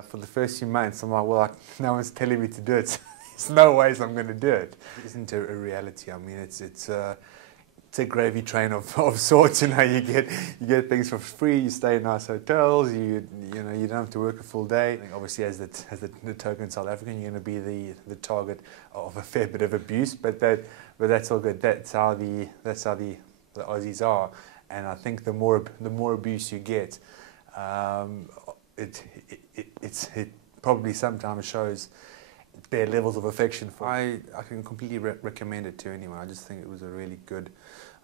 For the first few months, I'm like, well, no one's telling me to do it. There's no ways I'm going to do it. It isn't a reality. I mean, it's a gravy train of sorts. You know, you get things for free. You stay in nice hotels. You know, you don't have to work a full day. I think obviously, as the token South African, you're going to be the target of a fair bit of abuse. But that's all good. That's how the Aussies are. And I think the more abuse you get, it probably sometimes shows their levels of affection for. I can completely recommend it to anyone. I just think it was a really good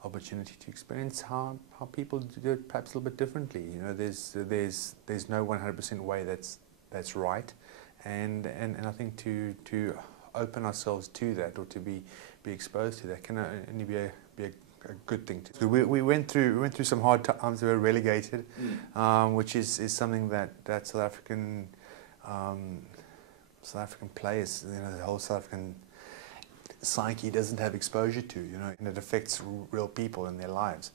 opportunity to experience how people do it perhaps a little bit differently. You know, there's no 100% way that's right, and I think to open ourselves to that, or to be exposed to that, can only be a good thing to do. We went through some hard times. We were relegated, which is something that South African players, you know, the whole South African psyche doesn't have exposure to, you know, and it affects real people in their lives.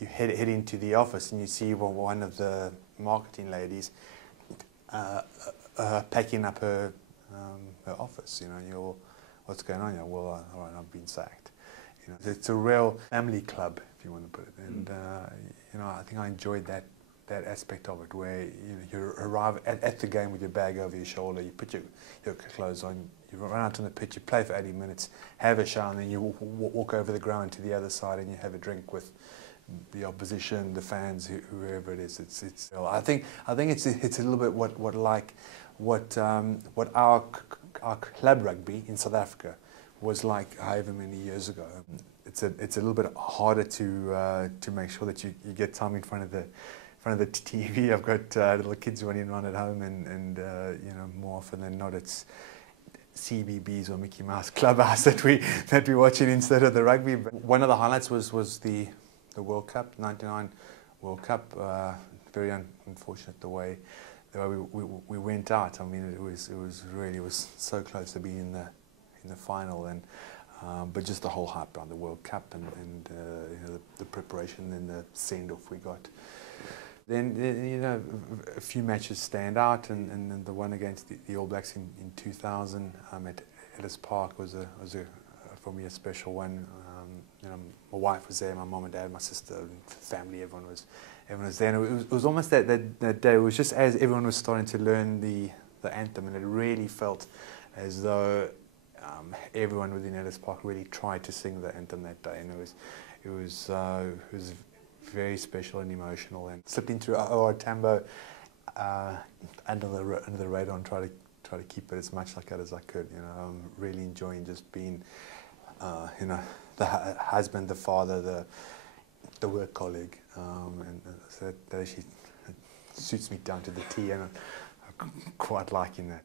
You head into the office and you see one of the marketing ladies packing up her office. You know, you're, what's going on? You know, well, all right, I've been sacked. You know, it's a real family club, if you want to put it. And you know, I think I enjoyed that aspect of it, where you arrive at the game with your bag over your shoulder, you put your clothes on, you run out on the pitch, you play for 80 minutes, have a shower, and then you walk over the ground to the other side and you have a drink with the opposition, the fans, whoever it is. It's. I think it's a little bit what our club rugby in South Africa was like however many years ago. It's a little bit harder to make sure that you get time in front of the TV. I've got little kids running around at home, and you know, more often than not, it's CBBS or Mickey Mouse Clubhouse that we're watching instead of the rugby. But one of the highlights was the World Cup, '99 World Cup. Very unfortunate the way we went out. I mean, it was so close to being in the final, and but just the whole hype around the World Cup and you know, the preparation and the send-off we got. Then, you know, a few matches stand out, and the one against the All Blacks in 2000 at Ellis Park was for me a special one. You know, my wife was there, my mom and dad, my sister, family, everyone was there. And it was almost that day. It was just as everyone was starting to learn the anthem, and it really felt as though everyone within Ellis Park really tried to sing the anthem that day, and it was very special and emotional, and slipped into our Tambo under the radar and try to keep it as much like that as I could. You know, I'm really enjoying just being, you know, the husband, the father, the work colleague, and so that actually suits me down to the T, and I'm quite liking that.